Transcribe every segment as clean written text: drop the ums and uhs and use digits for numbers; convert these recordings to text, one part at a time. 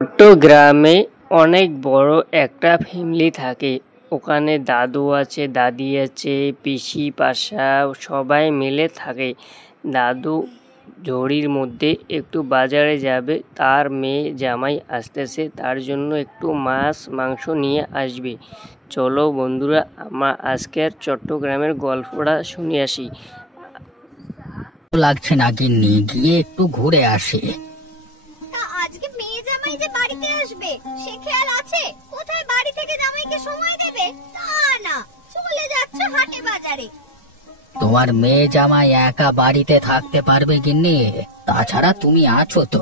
চট্টগ্রামে অনেক বড় একটা ফ্যামিলি থাকে। ওখানে দাদু আছে, দাদি আছে, পিসি পাশা সবাই মিলে থাকে। দাদু ঝড়ির মধ্যে একটু বাজারে যাবে, তার মেয়ে জামাই আসতেছে, তার জন্য একটু মাছ মাংস নিয়ে আসবে। চলো বন্ধুরা, আমরা আজকের চট্টগ্রামের গল্পটা শুনে আসি। লাগছে না গিন্নি, গিয়ে একটু ঘুরে আসি। আজকে মেয়ে জামাই যে বাড়িতে আসবে সে খেয়াল আছে? কোথায় বাড়ি থেকে জামাইকে সময় দেবে তা না, চলে যাচ্ছে হাটে বাজারে। তোমার মেয়ে জামাই একা বাড়িতে থাকতে পারবে গিন্নি? তাছাড়া তুমি আছো তো,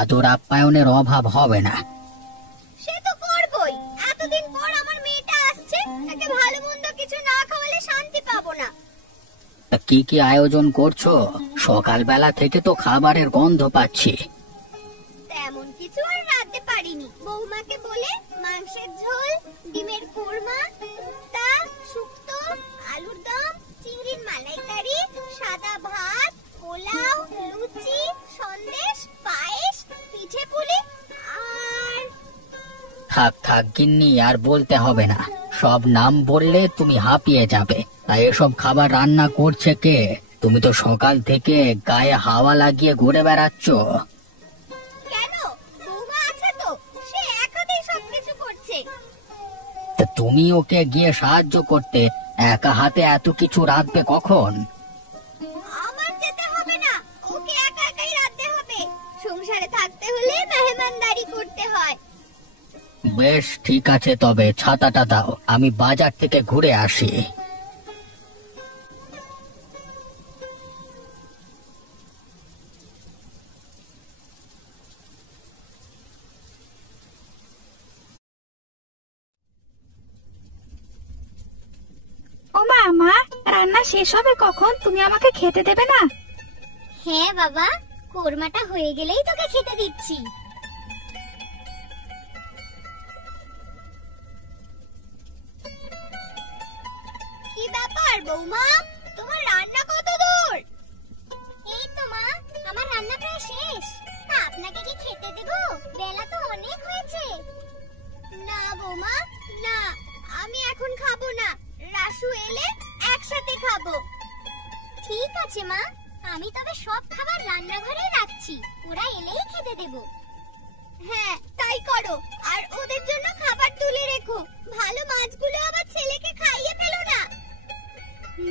আদর আপ্যায়নের অভাব হবে না। সে তো করবই, এতদিন পর আমার মেয়েটা আসছে, তাকে ভালো মন্দ কিছু না খাওয়ালে শান্তি পাবো না। কি কি আয়োজন করছো? সকালবেলা থেকে তো খাবারের গন্ধ পাচ্ছি। তেমন কিছু আর রাঁধতে পারিনি, বৌমাকে বলে মাংসের ঝোল, ডিমের কোরমা, তা শুক্তো, আলুর দম, চিংড়ির মালাইকারি, সাদা ভাত, পোলাও, লুচি, সন্দেশ, পায়েস, পিঠে পুলি আর থাক থাক গিন্নি, আর বলতে হবে না। সব নাম বললে তুমি হাঁপিয়ে যাবে। তাই এসব খাবার রান্না করছে কে? তুমি তো সকাল থেকে গায়ে হাওয়া লাগিয়ে ঘুরে বেড়াচ্ছ। কেন, বৌমা আছে তো, সে এক হাতেই সবকিছু করছে। তা তুমি ওকে গিয়ে সাহায্য করতে, একা হাতে এত কিছু রাঁধবে কখন? আমার যেতে হবে না, ওকে একা একাই রাঁধতে হবে। সংসারে থাকতে হলে মেহমানদারি করতে হয়। বেশ ঠিক আছে, তবে ছাতাটা দাও, আমি বাজার থেকে ঘুরে আসি। ওমা, মা, রান্না শেষ হবে কখন? তুমি আমাকে খেতে দেবে না? হ্যাঁ বাবা, কোরমাটা হয়ে গেলেই তোকে খেতে দিচ্ছি। কি ব্যাপার বৌমা, তোমার রান্না কত দূর? এই তো মা, আমার রান্না প্রায় শেষ। তা আপনাকে কি খেতে দেব? বেলা তো অনেক হয়েছে। না বৌমা, না, আমি এখন খাবো না, রাসু এলে একসাথে খাবো। ঠিক আছে মা, আমি তবে সব খাবার রান্নাঘরে রাখছি, ওরা এলেই খেতে দেব। হ্যাঁ তাই করো, আর ওদের জন্য খাবার তুলে রেখো। ভালো মাছগুলো আবার ছেলেকে খাইয়ে ফেলো না।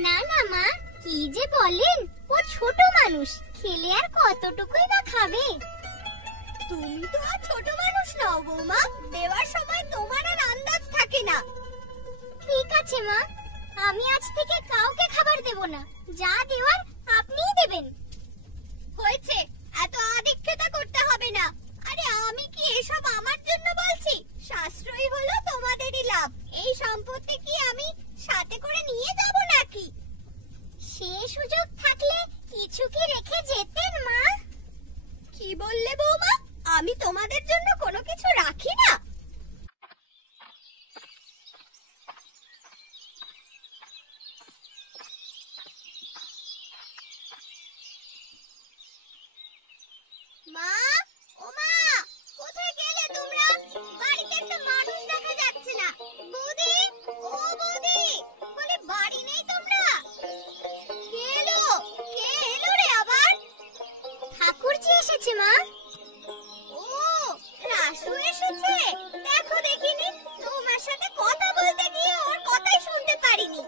না না মা, কি যে বলেন, ও ছোট মানুষ, খেলে আর কতটুকুই বা খাবে। তুমি তো আর ছোট মানুষ নও বৌমা, দেওয়ার সময় তোমার আর আন্দাজ থাকে না। ঠিক আছে মা, আমি আজ থেকে কাউকে খাবার দেব না, যা দেওয়ার আপনিই দেবেন। হয়েছে, এত আদিক্ষেতা করতে হবে না। আরে আমি কি এসব আমার জন্য বলছি? সাশ্রয়ী হলো তোমাদেরই লাভ। এই সম্পত্তি কি আমি সাথে করে নিয়ে যাব নাকি? সে সুযোগ থাকলে কিছু কি রেখে যেতেন মা? কি বললে বৌমা? আমি তোমাদের জন্য কোনো কিছু রাখি না? মা, ও মা, কোথায় গেলে তোমরা? বাড়িতে একটা মানুষ দেখা যাচ্ছে না। বৌদি, ও বৌদি, বলে বাড়ি নেই তোমরা? কে এলো? কে এলো রে আবার? ঠাকুরজি এসেছে মা। ও, রাসু এসেছে? দেখো দেখিনি, তোমার সাথে কথা বলতে গিয়ে ওর কথাই শুনতে পারিনি।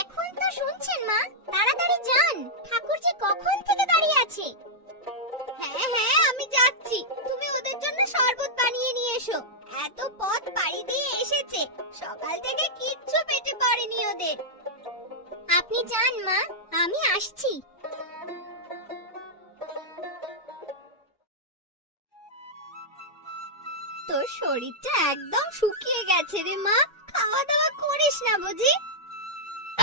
এখন তো শুনছেন মা, তাড়াতাড়ি যান, ঠাকুরজি কখন থেকে দাঁড়িয়ে আছে। হ্যাঁ হ্যাঁ, আমি যাচ্ছি, তুমি ওদের জন্য শরবত বানিয়ে নিয়ে এসো। এত পথ পাড়ি দিয়ে এসেছে, সকাল থেকে কিচ্ছু পেটে পড়েনি ওদের। আপনি যান মা, আমি আসছি। তোর শরীরটা একদম শুকিয়ে গেছে রে মা, খাওয়া দাওয়া করিস না বুঝি?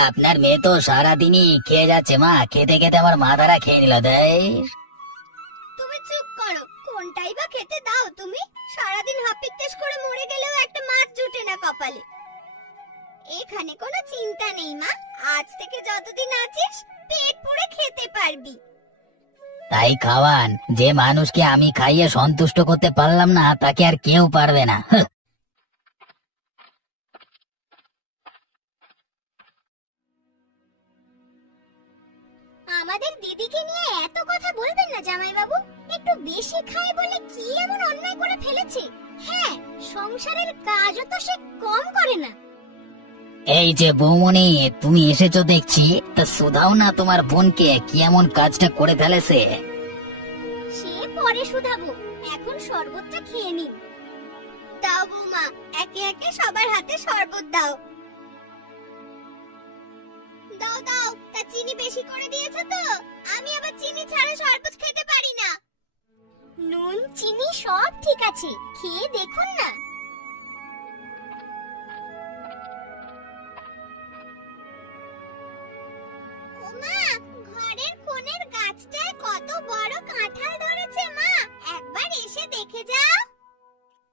আপনার মেয়ে তো সারাদিনই খেয়ে যাচ্ছে মা, খেতে খেতে আমার মাথাটা খেয়ে নিল। দেয় তুমি চুপ করো, কোনটাই বা খেতে দাও তুমি? সারাদিন হাপিত্তেশ করে মরে গেলেও একটা মাছ জুটে না কপালে। এখানে কোনো চিন্তা নেই মা, আজ থেকে যতদিন আছিস পেট পুরে খেতে পারবি। তাই খাওয়ান। যে মানুষকে আমি খাইয়ে সন্তুষ্ট করতে পারলাম না তাকে আর কেউ পারবে না। আমাদের দিদিকে নিয়ে এত কথা বলবেন না জামাই বাবু। একটু বেশি খায় বলে কি এমন অন্যায় করে ফেলেছে? হ্যাঁ, সংসারের কাজও তো সে কম করে না। এই যে বৌমনি, তুমি এসেছো দেখছি, তা শুধাও না তোমার বোনকে কি এমন কাজটা করে ফেলেছে। সে পরে শুধাবো, এখন শরবতটা খেয়ে নিন। দাও বৌমা, একে একে সবার হাতে শরবত দাও। দাও দাও, তা চিনি বেশি করে দিয়েছো তো? আমি আবার চিনি ছাড়া শরবত খেতে পারি না। নুন চিনি সব ঠিক আছে, খেয়ে দেখুন না। ওমা, ঘরের কোণের গাছটায় কত বড় কাঁঠাল ধরেছে মা, একবার এসে দেখে যাও।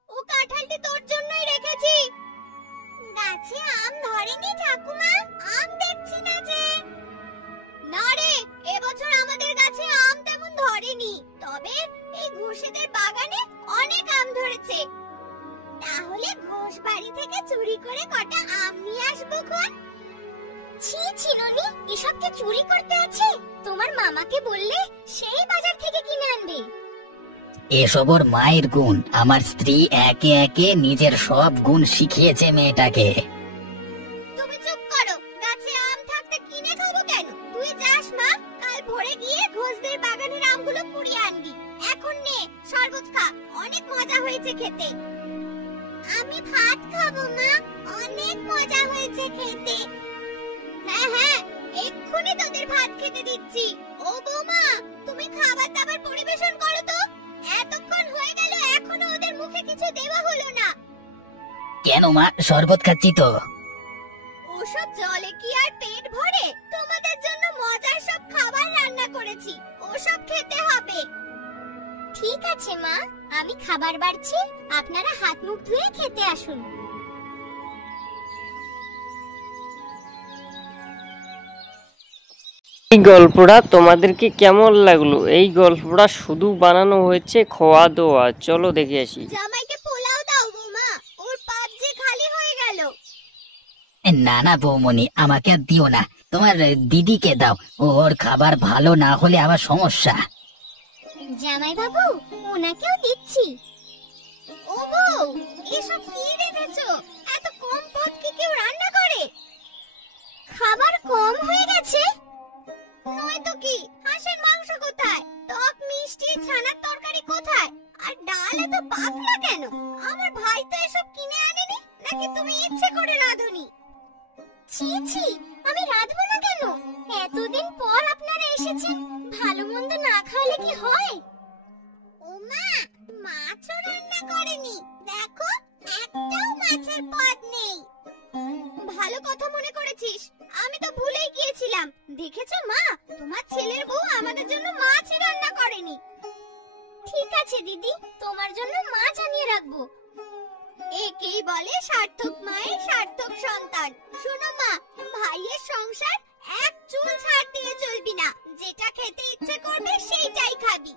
ও কাঁঠালটি তোর জন্যই রেখেছি। গাছে আম ধরেনি ঠাকুমা? আম দেখছি না যে। না রে, এবছর আমাদের গাছে আম তেমন ধরেনি, তবে এই ঘোষেদের বাগানে অনেক আম ধরেছে। তাহলে ঘোষ বাড়ি থেকে চুরি করে কটা আম নিয়ে আসবো খন। ছি ছি ননি, এসব কি চুরি করতে আছে? তোমার মামাকে বললে সেই বাজার থেকে কিনে আনবে। এসব ওর মায়ের গুণ। আমার স্ত্রী একে একে নিজের সব গুণ শিখিয়েছে মেয়েটাকে। তুমি চুপ করো, গাছে আম থাকতে কিনে খাবো কেন? তুই যাস মা, কাল ভোরে গিয়ে ঘোষদের বাগানের আমগুলো কুড়িয়ে আনবি। এখন নে শরবত খা, অনেক মজা হয়েছে খেতে। আমি ভাত খাবো মা, অনেক মজা হয়েছে খেতে। হ্যাঁ হ্যাঁ, এক্ষুনি তোদের ভাত খেতে দিচ্ছি। ও বৌমা, তুমি খাবার দাবার পরিবেশন করো তো। এতক্ষণ হয়ে গেল, এখনো ওদের মুখে কিছু দেওয়া হলো না। কেন মা, শরবত খাচ্ছি তো। ওসব জলে কি আর পেট ভরে? তোমাদের জন্য মজার সব খাবার রান্না করেছি, ওসব খেতে হবে। ঠিক আছে মা, আমি খাবার বাড়ছি, আপনারা হাত মুখ ধুয়ে খেতে আসুন। এই গল্পটা তোমাদেরকে কেমন লাগলো? এই গল্পটা শুধু বানানো হয়েছে খোয়া দোয়া। চলো দেখে আসি। জামাইকে পোলাও দাও বৌমা, ওর পাত যে খালি হয়ে গেল। না না বৌমনি, আমাকে আর দিও না, তোমার দিদিকে দাও। ওর খাবার ভালো না হলে আবার সমস্যা। জামাই বাবু, ওনাকেও দিচ্ছি। ও বউ, এসব কি রেখেছো? এত কম পদ কি কেউ রান্না করে? খাবার কম হয়ে গেছে নয়তো কি? হাঁসের মাংস কোথায়? টক মিষ্টি ছানার তরকারি কোথায়? আর ডাল এত পাতলা কেন? আমার ভাই তো এসব কিনে আনেনি, নাকি তুমি ইচ্ছে করে রাঁধুনি? ছি ছি, আমি রাঁধবো না কেন? এতদিন পর আপনারা এসেছেন, ভালো মন্দ না খাওয়ালে কি হয়? ও মা, মাছও রান্না করেনি, দেখো একটাও মাছের পদ নেই। ভালো কথা মনে করেছিস, আমি তো ভুলেই গিয়েছিলাম। দেখেছো মা, তোমার ছেলের বউ আমাদের জন্য মাছ রান্না করেনি। ঠিক আছে দিদি, তোমার জন্য মাছ আনিয়ে রাখবো। একেই বলে সার্থক মায়ের সার্থক সন্তান। শোনো মা, ভাইয়ের সংসার এক চুল ছাড় দিয়ে চলবি না, যেটা খেতে ইচ্ছে করবে সেইটাই খাবি।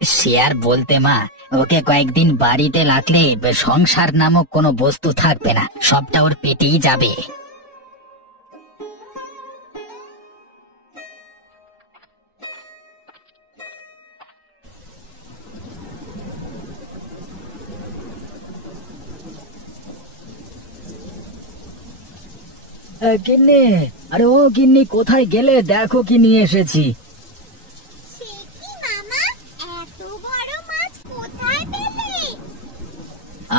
সে আর বলতে মা, ওকে কয়েকদিন বাড়িতে রাখলে সংসার নামক কোনো বস্তু থাকবে না, সবটা ওর পেটেই যাবে। গিন্নি, আরে ও গিন্নি, কোথায় গেলে? দেখো কি নিয়ে এসেছি। সে কি মামা, এত বড় মাছ কোথায় পেলে?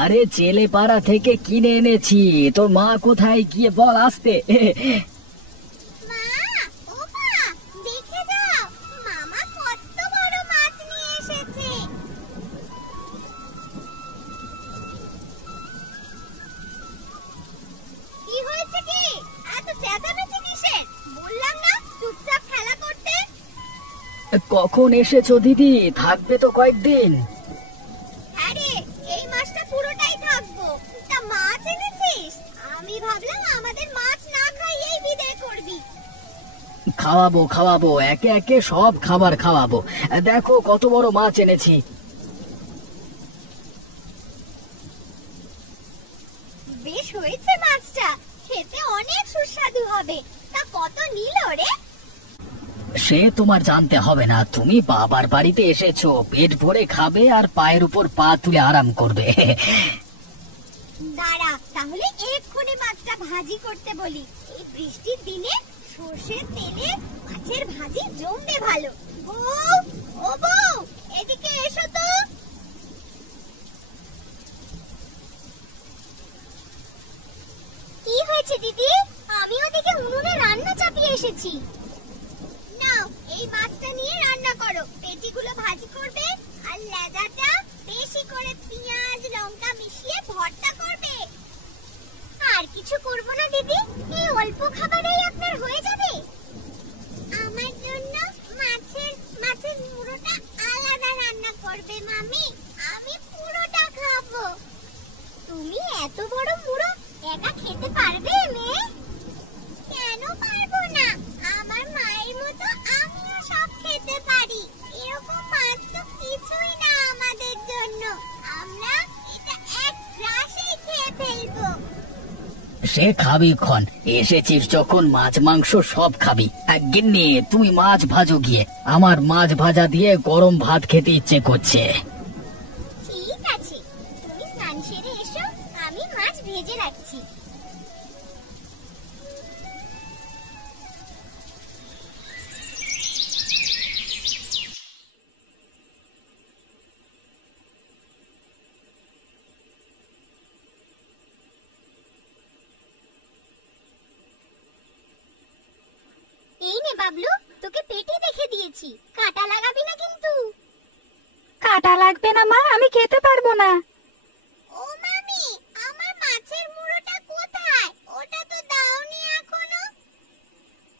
আরে চেলে পাড়া থেকে কিনে এনেছি। তোর মা কোথায় গিয়ে বল আসতে। মা, ও মা, দেখে যাও, মামা কত বড় মাছ নিয়ে এসেছে। কি হয়েছে কি? এত চেঁচামেচি কিসের? বললাম না চুপচাপ খেলা করতে। কখন এসেছো দিদি? থাকবে তো কয়েকদিন। আরে এই মাছটা পুরোটাই থাকবো। তা মাছ এনেছিস? আমি ভাবলাম আমাদের মাছ না খাইয়েই বিদায় করবি। খাওয়াবো খাওয়াবো, একে একে সব খাবার খাওয়াবো। দেখো কত বড় মাছ এনেছি। বেশ হয়েছে মাছটা, খেতে অনেক সুস্বাদু হবে। তা কত নিল রে? সে তোমার জানতে হবে না, তুমি বাবার বাড়িতে এসেছো, পেট ভরে খাবে আর পায়ের উপর পা তুলে আরাম করবে। দাঁড়া, তাহলে এক্ষুনি মাছটা ভাজি করতে বলি। এই বৃষ্টির দিনে সর্ষের তেলে মাছের ভাজি জমবে ভালো। বউ, ও বউ, এদিকে এসো তো। কি হয়েছে দিদি? আমি ওদিকে উনুনে রান্না চাপিয়ে এসেছি। নাও, এই মাছটা নিয়ে রান্না করো। পেটিগুলো ভাজি করবে আর লেজাটা বেশি করে পেঁয়াজ লঙ্কা মিশিয়ে ভর্তা করবে। আর কিছু করব না দিদি, এই অল্প খাবারেই আপনার হয়ে যাবে। আমার জন্য মাছের মুড়োটা আলাদা রান্না করবে মামি, আমি পুরোটা খাবো। তুমি এত বড় মুড়ো একা খেতে পারবে মেয়ে? কেন পারবো না, আমার মায়ের মতো আমিও সব খেতে পারি। এরকম মাছ তো কিছুই না আমাদের জন্য, আমরা এটা এক গ্রাসেই খেয়ে ফেলবো। সে খাবি ক্ষণ, এসেছিস যখন মাছ মাংস সব খাবি। গিন্নি তুমি মাছ ভাজো গিয়ে, আমার মাছ ভাজা দিয়ে গরম ভাত খেতে ইচ্ছে করছে। ঠিক আছে, তুমি স্নান সেরে এসো, আমি মাছ ভেজে রাখছি। এই নে বাবলু, তোকে পেটি দেখে দিয়েছি, কাঁটা লাগাবি না কিন্তু। কাটা লাগবে না মা, আমি খেতে পারবো না। ও মামি, আমার মাছের মুড়োটা কোথায়? ওটা তো দাওনি এখনো।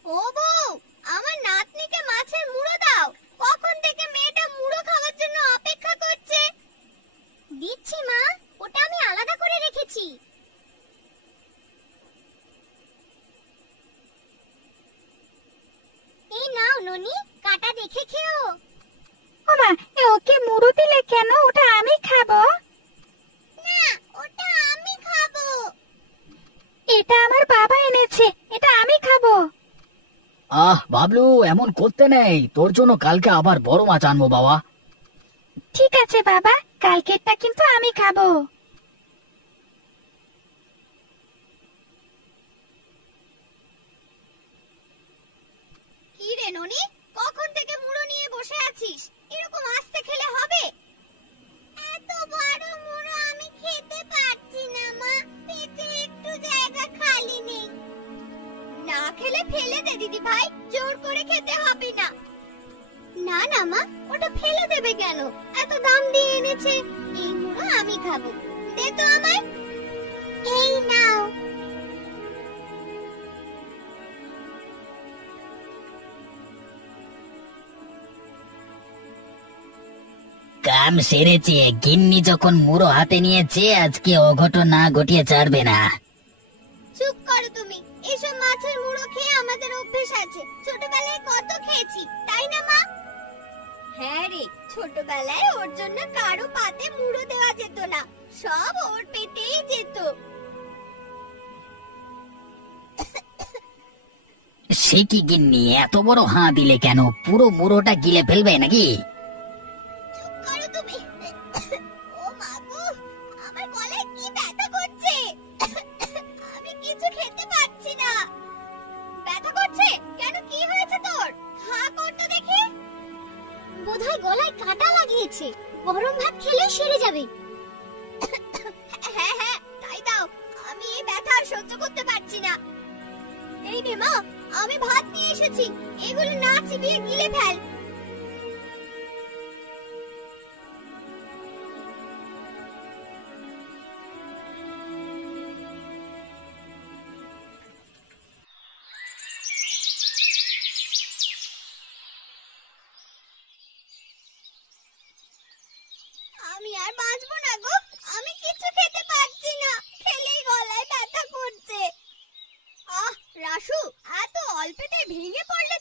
ও বউ, আমার নাতনিকে মাছের মুড়ো দাও। কখন থেকে মেয়েটা মুড়ো খাওয়ার জন্য অপেক্ষা করছে। দিচ্ছি মা, ওটা আমি আলাদা করে রেখেছি। এই নাও ননি, কাটা দেখে খেও। ও মা, ওকে মুড়ো দিলে কেন? ওটা আমি খাবো। না, ওটা আমি খাবো। এটা আমার বাবা এনেছে, এটা আমি খাবো। বাবলু এমন করতে নেই, তোর জন্য কালকে আবার বড় মাছ আনবো বাবা। ঠিক আছে বাবা, কালকেরটা কিন্তু আমি খাবো। কি রে ননি, কখন থেকে মুড়ো নিয়ে বসে আছিস? এরকম আস্তে খেলে হবে? এত বড় মুড়ো আমি খেতে পারছি না মা, পেটে একটু জায়গা খালি নেই। না খেলে ফেলে দে দিদি ভাই, জোর করে খেতে হবে না। না না মা, ওটা ফেলে দেবে কেন? এত দাম দিয়ে এনেছে, এই মুড়ো আমি খাবো। দে তো আমায়। এই নাও। কাম সেরেছে, গিন্নি যখন মুড়ো হাতে নিয়েছে আজকে অঘটন না ঘটিয়ে ছাড়বে না। চুপ করো তুমি, এসব মাছের মুড়ো খেয়ে আমাদের অভ্যেস আছে, ছোটবেলায় কত খেয়েছি, তাই না মা? হ্যাঁ রে, ছোটবেলায় ওর জন্য কারো পাতে মুড়ো দেওয়া যেত না, সব ওর পেটেই যেত। সে কি গিন্নি, এত বড় হাঁ দিলে কেন? পুরো মুড়োটা গিলে ফেলবে নাকি? চুপ করো তুমি। ও মা গো, আমার গলায় কি ব্যথা করছে, আমি কিছু খেতে পারছি না। ব্যথা করছে কেন? কি হয়েছে তোর? হাঁ কর তো দেখি। বোধহয় গলায় কাঁটা লাগিয়েছে, গরম ভাত খেলে সেরে যাবে। হ্যাঁ হ্যাঁ, তাই দাও, আমি এই ব্যথা আর সহ্য করতে পারছি না। এই নে মা, আমি ভাত নিয়ে এসেছি, এগুলো না চিবিয়ে গিলে ফেল। আমি আর বাঁচবো না গো, আমি কিছু খেতে পারছি না, খেলেই গলায় ব্যথা করছে। রাসু, এত অল্পেতে ভেঙে পড়লে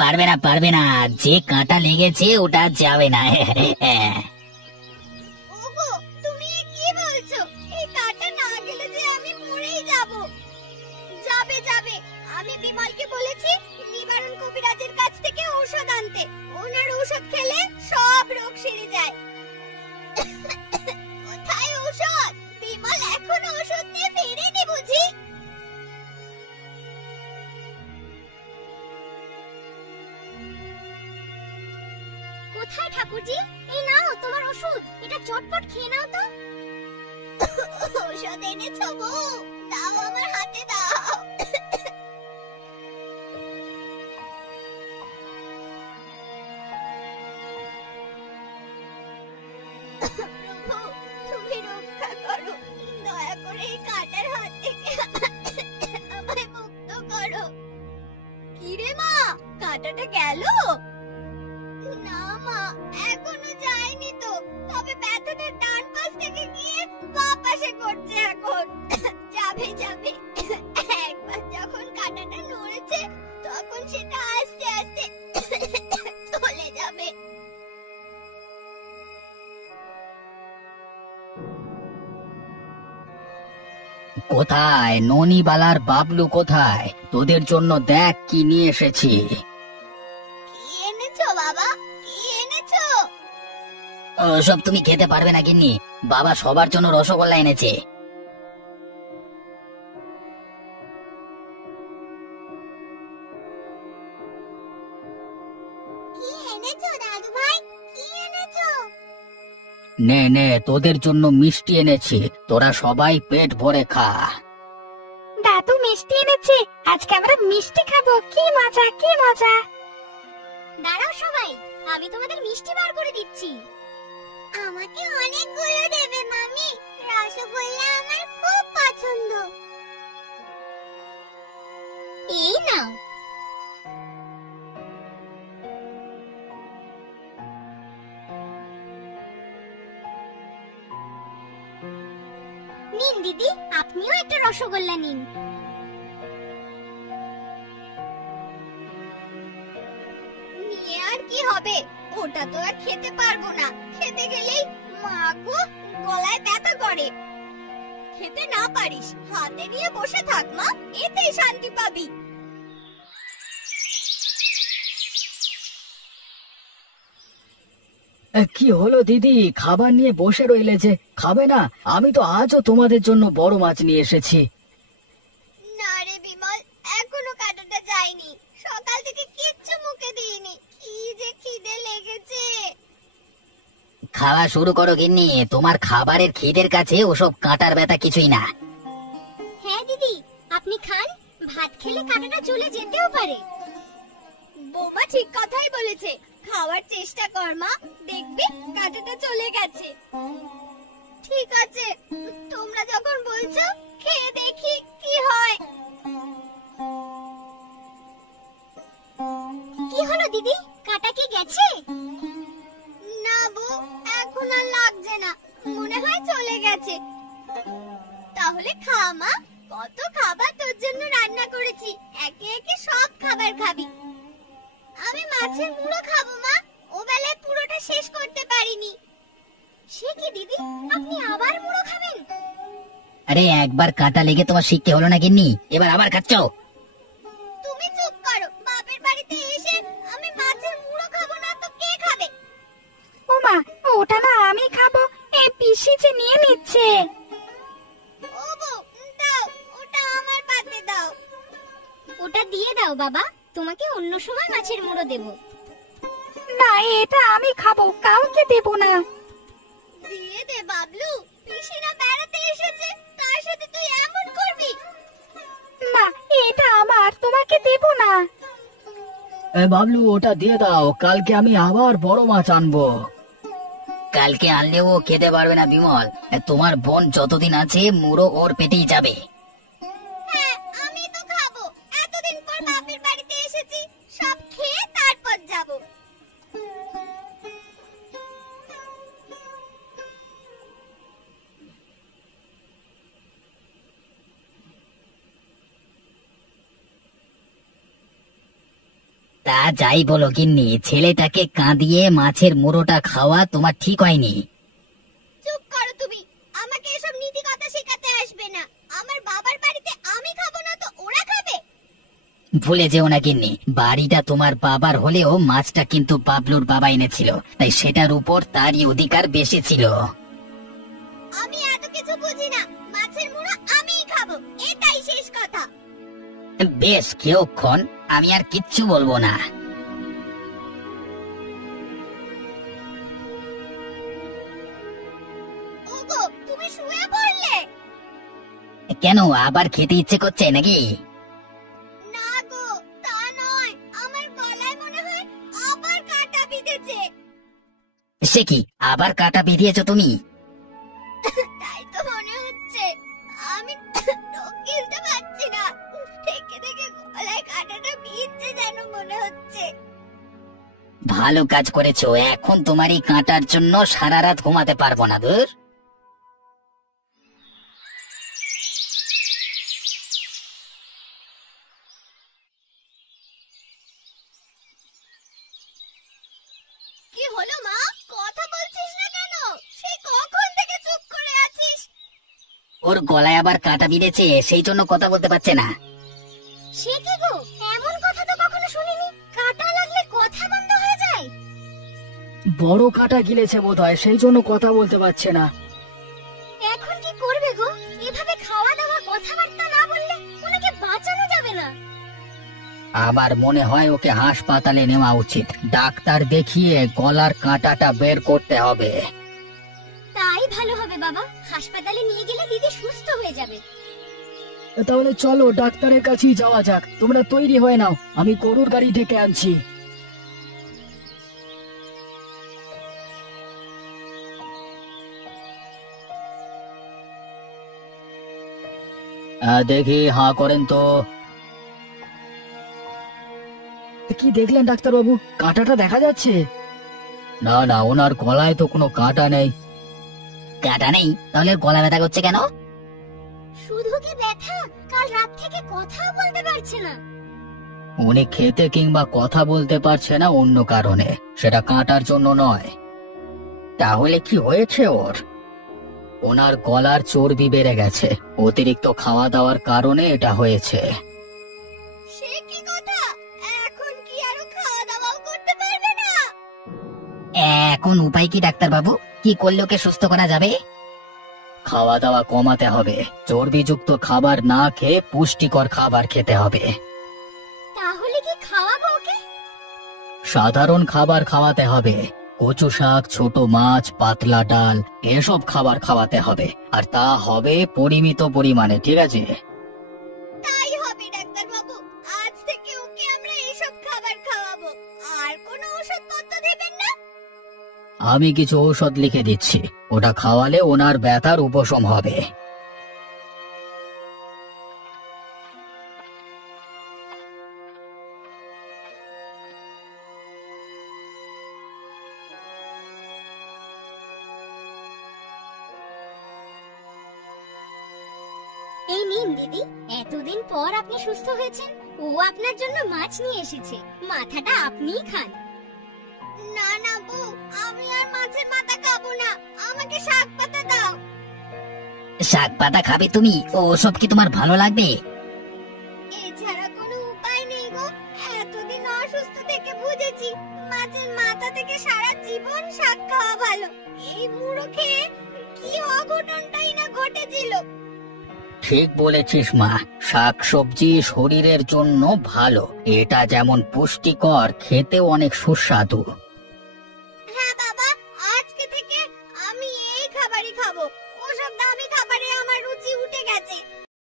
পারবে না পারবে না, যে কাঁটা লেগেছে ওটা যাবে না। ওগো, তুমি এ কি বলছো? এই কাঁটা না গেলে যে আমি মরেই যাব। যাবে যাবে, আমি বিমলকে বলেছি নিবারণ কবিরাজের কাছ থেকে ঔষধ আনতে। ওনার ঔষধ খেলে সব রোগ সেরে যায়। কোথায় ঔষধ? বিমল এখন ঔষধ নিয়ে ফেরেনি বুঝি? কোথায় ঠাকুরজি? এই নাও তোমার ওষুধ, এটা চটপট খেয়ে নাও তো। ওষুধ এনেছো বউ? দাও আমার হাতে দাও। প্রভু, তুমি রক্ষা করো, দয়া করে এই কাঁটার হাত থেকে আমায় মুক্ত করো। কি রে মা, কাঁটাটা গেল? না মা, এখনো যায়নি তো, তবে ব্যথাটা ডান পাশ থেকে গিয়ে বাঁ পাশে করছে এখন। যাবে যাবে, একবার যখন কাঁটাটা নড়েছে তখন সেটা আস্তে আস্তে চলে যাবে। কোথায় ননিবালার বাবলু? কোথায়? তোদের জন্য দেখ কি নিয়ে এসেছি। কি এনেছো বাবা, কি এনেছো? সব তুমি খেতে পারবে না গিন্নি, বাবা সবার জন্য রসগোল্লা এনেছে। কি এনেছো দাদু ভাই, কি এনেছো? নে নে, তোদের জন্য মিষ্টি এনেছি, তোরা সবাই পেট ভরে খা। দাদু মিষ্টি এনেছে, আজকে আমরা মিষ্টি খাবো। কি মজা, কি মজা। দাঁড়াও সবাই, আমি তোমাদের মিষ্টি বার করে দিচ্ছি। আমাকে অনেকগুলো দেবে মামি, রসগোল্লা আমার খুব পছন্দ। এই নাও। নিন দিদি, আপনিও একটা রসগোল্লা নিন। নিয়ে আর কি হবে, ওটা তো আর খেতে পারবো না। খেতে গেলেই মা গো গলায় ব্যথা করে। খেতে না পারিস, হাতে নিয়ে বসে থাক মা, এতেই শান্তি পাবি। কি হলো দিদি, খাবার নিয়ে বসে রইলে যে? খাবে না? আমি তো আজও তোমাদের জন্য বড় মাছ নিয়ে এসেছি। না রে বিমল, এখনো কাঁটাটা যায়নি। সকাল থেকে কিচ্ছু মুখে দিইনি, কি যে খিদে লেগেছে। খাওয়া শুরু করো গিন্নি, তোমার খাবারের খিদের কাছে ওসব কাঁটার ব্যথা কিছুই না। হ্যাঁ দিদি, আপনি খান, ভাত খেলে কাঁটাটা চলে যেতেও পারে। বৌমা ঠিক কথাই বলেছে, খাওয়ার চেষ্টা কর মা, দেখবি কাঁটাটা চলে গেছে। ঠিক আছে, তোমরা যখন বলছো খেয়ে দেখি কি হয়। কি হলো দিদি, কাঁটা কি গেছে? না বউ, এখন আর লাগছে না, মনে হয় চলে গেছে। তাহলে খা মা, কত খাবার তোর জন্য রান্না করেছি, একে একে সব খাবার খাবি। আমি মাছের মুড়ো খাবো মা, ও বেলায় পুরোটা শেষ করতে পারিনি। সে কি দিদি, আপনি আবার মুড়ো খাবেন? আরে একবার কাঁটা লেগে তোমার শিখতে হলো না গিন্নি, এবার আবার খাচ্ছ? তুমি চুপ করো, বাপের বাড়িতে এসে আমি মাছের মুড়ো খাবো না তো কে খাবে? ও মা, ওটা না আমি খাবো, এই পিসি যে নিয়ে নিচ্ছে। ও বউ, দাও, ওটা আমার পাতে দাও। ওটা দিয়ে দাও বাবা, তোমাকে অন্য সময় মাছের মুড়ো দেব। না, এটা আমি খাবো, কাউকে দেব না। দিয়ে দে বাবলু, পিসিরা বেড়াতে এসেছে, তার সাথে তুই এমন করবি? না, এটা আমার, তোমাকে দেব না। বাবলু ওটা দিয়ে দাও, কালকে আমি আবার বড় মাছ আনবো। কালকে আনলেও ও খেতে পারবে না বিমল, তোমার বোন যতদিন আছে মুড়ো ওর পেটেই যাবে। হ্যাঁ, আমি তো খাবো, এতদিন পর বাপের বাড়িতে এসেছি, সব খেয়ে তারপর যাব। তা যাই বলো গিন্নি, ছেলেটাকে কাঁদিয়ে মাছের মুড়োটা খাওয়া তোমার ঠিক হয়নি। চুপ করো তুমি, আমাকে এসব নীতি কথা শেখাতে আসবে না। আমার বাবার বাড়িতে আমি খাবো না তো ওরা খাবে? ভুলে যেও না গিন্নি, বাড়িটা তোমার বাবার হলেও মাছটা কিন্তু বাবলুর বাবা এনেছিল, তাই সেটার উপর তারই অধিকার বেশি ছিল। আমি এত কিছু বুঝি না, মাছের মুড়ো আমিই খাবো, এটাই শেষ কথা। বেশ কেউক্ষণ আমি আর কিচ্ছু বলবো না। ওগো, তুমি শুয়ে পড়লে? কেন, আবার খেতে ইচ্ছে করছে নাকি? না গো, তা নয়, আমার গলায় মনে হয় আবার কাঁটা বিঁধেছে। সে কি, আবার কাটা বিধিয়েছো তুমি? তাই তো মনে হচ্ছে। আমি ঢোক গিলতে পারছি না, থেকে থেকে গলায় কাঁটাটা বিঁধছে যেন মনে হচ্ছে। ভালো কাজ করেছো, এখন তোমার এই কাঁটার জন্য সারা রাত ঘুমাতে পারবো না। দূর। কি হলো মা, কথা বলছিস না কেন? সেই কখন থেকে চুপ করে আছিস? ওর গলায় আবার কাঁটা বিঁধেছে, সেই জন্য কথা বলতে পারছে না। সে কি গো, এমন কথা তো কখনো শুনিনি। কাঁটা লাগলে কথা বন্ধ হয়ে যায়? বড় কাঁটা গিলেছে বোধহয়, সেই জন্য কথা বলতে পারছে না। এখন কি করবে গো? এভাবে খাওয়া দাওয়া কথাবার্তা না বললে ওনাকে বাঁচানো যাবে না। আমার মনে হয় ওকে হাসপাতালে নেওয়া উচিত, ডাক্তার দেখিয়ে গলার কাঁটাটা বের করতে হবে। তাই ভালো হবে বাবা, হাসপাতালে নিয়ে গেলে দিদি সুস্থ হয়ে যাবে। তাহলে চলো ডাক্তারের কাছেই যাওয়া যাক। তোমরা তৈরি হয়ে নাও, আমি গরুর গাড়ি ডেকে আনছি। দেখি, হাঁ করেন তো। কি দেখলেন ডাক্তারবাবু, কাঁটাটা দেখা যাচ্ছে? না না, ওনার গলায় তো কোনো কাঁটা নেই। কাঁটা নেই? তাহলে গলা ব্যথা করছে কেন? শুধু কি ব্যথা, কাল রাত থেকে কথাও বলতে পারছে না। উনি খেতে কিংবা কথা বলতে পারছে না অন্য কারণে, সেটা কাঁটার জন্য নয়। তাহলে কি হয়েছে ওর? ওনার গলার চর্বি বেড়ে গেছে, অতিরিক্ত খাওয়া দাওয়ার কারণে এটা হয়েছে। সে কি কথা, এখন কি আরো খাওয়া দাওয়াও করতে পারবে না? এখন উপায় কি ডাক্তারবাবু, কি করলে ওকে সুস্থ করা যাবে? খাওয়া দাওয়া কমাতে হবে, চর্বিযুক্ত খাবার না খেয়ে পুষ্টিকর খাবার খেতে হবে। তাহলে কি খাওয়াবো ওকে? সাধারণ খাবার খাওয়াতে হবে, কচু শাক, ছোট মাছ, পাতলা ডাল, এসব খাবার খাওয়াতে হবে। আর তা হবে পরিমিত পরিমাণে, ঠিক আছে? তাই হবে ডাক্তার বাবু, আজ থেকে ওকে আমরা এসব খাবার খাওয়াবো। আর কোনো ওষুধপত্র দেবেন না? আমি কিছু ঔষধ লিখে দিচ্ছি, ওটা খাওয়ালে ওনার ব্যথার উপশম হবে। এই নিন দিদি, এতদিন পর আপনি সুস্থ হয়েছেন। ও আপনার জন্য মাছ নিয়ে এসেছে, মাথাটা আপনিই খান। না না বউ, আমি আর মাছের মাথা খাবো না, আমাকে শাক পাতা দাও। শাক পাতা খাবে তুমি? ওসব কি তোমার ভালো লাগবে? এছাড়া কোনো উপায় নেই গো। এতদিন অসুস্থ থেকে বুঝেছি মাছের মাথা থেকে সারা জীবন শাক খাওয়া ভালো। এই মুড়ো খেয়ে কি অঘটনটাই না ঘটেছিল। ঠিক বলেছিস মা, শাক সবজি শরীরের জন্য ভালো, এটা যেমন পুষ্টিকর, খেতেও অনেক সুস্বাদু। হ্যাঁ বাবা, আজকে থেকে আমি এই খাবারই খাবো। ওসব দামি খাবারে আমার রুচি উঠে গেছে।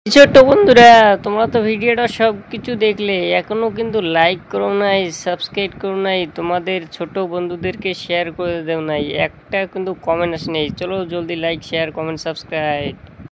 ছোট্ট বন্ধুরা, তোমরা তো ভিডিওটা সব কিছু দেখলে, এখনো কিন্তু লাইক করো নাই, সাবস্ক্রাইব করো নাই, তোমাদের ছোট বন্ধুদেরকে শেয়ার করে দেও নাই, একটা কিন্তু কমেন্ট আসে নেই। চলো জলদি লাইক, শেয়ার, কমেন্ট, সাবস্ক্রাইব।